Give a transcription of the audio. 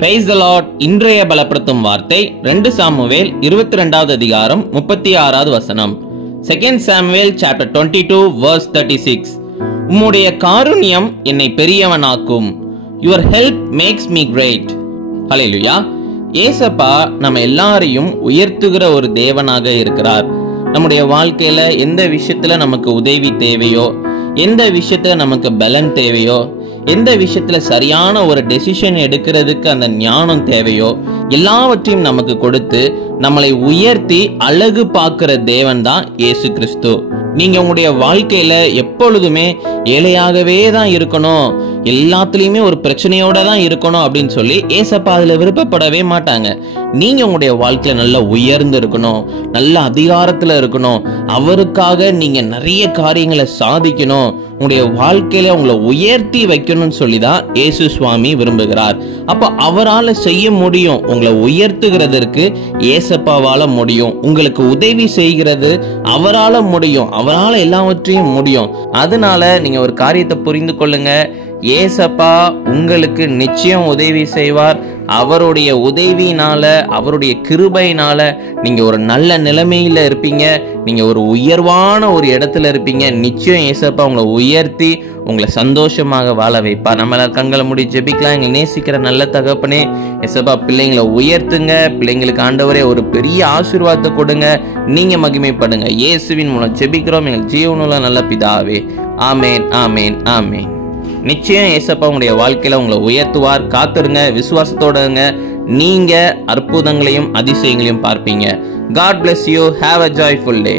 Praise the Lord. இன்றைய பலப்படுத்தும் வார்த்தை 2 சாமுவேல் 22வது அதிகாரம் 36வது வசனம். 2 சாமுவேல் சாப்டர் 22 verse 36. உம்முடைய காருண்யம் என்னை பெரியவனாக்கும். Your help makes me great. ஹல்லேலூயா. ஏசப்பா நம்ம எல்லாரையும் உயர்த்துகிற ஒரு தேவனாக இருக்கிறார். நம்முடைய வாழ்க்கையில எந்த விஷயத்துல நமக்கு உதவி தேவையோ, எந்த விஷயத்துல நமக்கு பலன் தேவையோ, எந்த விஷயத்துல சரியான ஒரு டெசிஷன் எடுக்கிறதுக்கு அந்த ஞானம் தேவையோ, எல்லாவற்றையும் நமக்கு கொடுத்து நம்மளை உயர்த்தி அழகு பார்க்கிற தேவன் தான் இயேசு கிறிஸ்து. நீங்க உங்களுடைய வாழ்க்கையில எப்பொழுதுமே ஏழையாகவே தான் இருக்கணும், எல்லாத்துலயுமே ஒரு பிரச்சனையோட தான் இருக்கணும் அப்படின்னு சொல்லி ஏசப்பா அதுல விருப்பப்படவே மாட்டாங்க. நீங்க உங்களுடைய வாழ்க்கையில நல்லா உயர்ந்து இருக்கணும், நல்ல அதிகாரத்துல இருக்கணும், அவருக்காக நீங்க நிறைய காரியங்களை சாதிக்கணும், உங்களுடைய வாழ்க்கையில உங்களை உயர்த்தி வைக்கணும்னு சொல்லிதான் இயேசு சுவாமி விரும்புகிறார். அப்ப அவரால் செய்ய முடியும். உங்களை உயர்த்துகிறதற்கு ஏசப்பாவால முடியும். உங்களுக்கு உதவி செய்கிறது அவரால முடியும். அவரால் எல்லாவற்றையும் முடியும். அதனால நீங்க ஒரு காரியத்தை புரிந்து கொள்ளுங்க. ஏசப்பா உங்களுக்கு நிச்சயம் உதவி செய்வார். அவருடைய உதவியினால, அவருடைய கிருபையினால நீங்க ஒரு நல்ல நிலைமையில இருப்பீங்க. நீங்க ஒரு உயர்வான ஒரு இடத்துல இருப்பீங்க. நிச்சயம் ஏசப்பா உங்களை உயர்த்தி உங்களை சந்தோஷமாக வாழ வைப்பார். நம்ம கண்களை மூடி ஜெபிக்கலாம். எங்க நேசிக்கிற நல்ல தகப்பனே, ஏசப்பா பிள்ளைங்களை உயர்த்துங்க. பிள்ளைங்களுக்கு ஆண்டவரே ஒரு பெரிய ஆசீர்வாதத்தை கொடுங்க. நீங்க மகிமைப்படுங்க. இயேசுவின் மூலம் ஜெபிக்கிறோம் எங்கள் ஜீவனுள்ள நல்ல பிதாவே. ஆமேன், ஆமேன், ஆமேன். நிச்சயம் ஏசப்பா உங்களுடைய வாழ்க்கையில உங்களை உயர்த்துவார். காத்துருங்க, விசுவாசத்தோட இருங்க. நீங்க அற்புதங்களையும் அதிசயங்களையும் பார்ப்பீங்க. God bless you. Have a joyful day.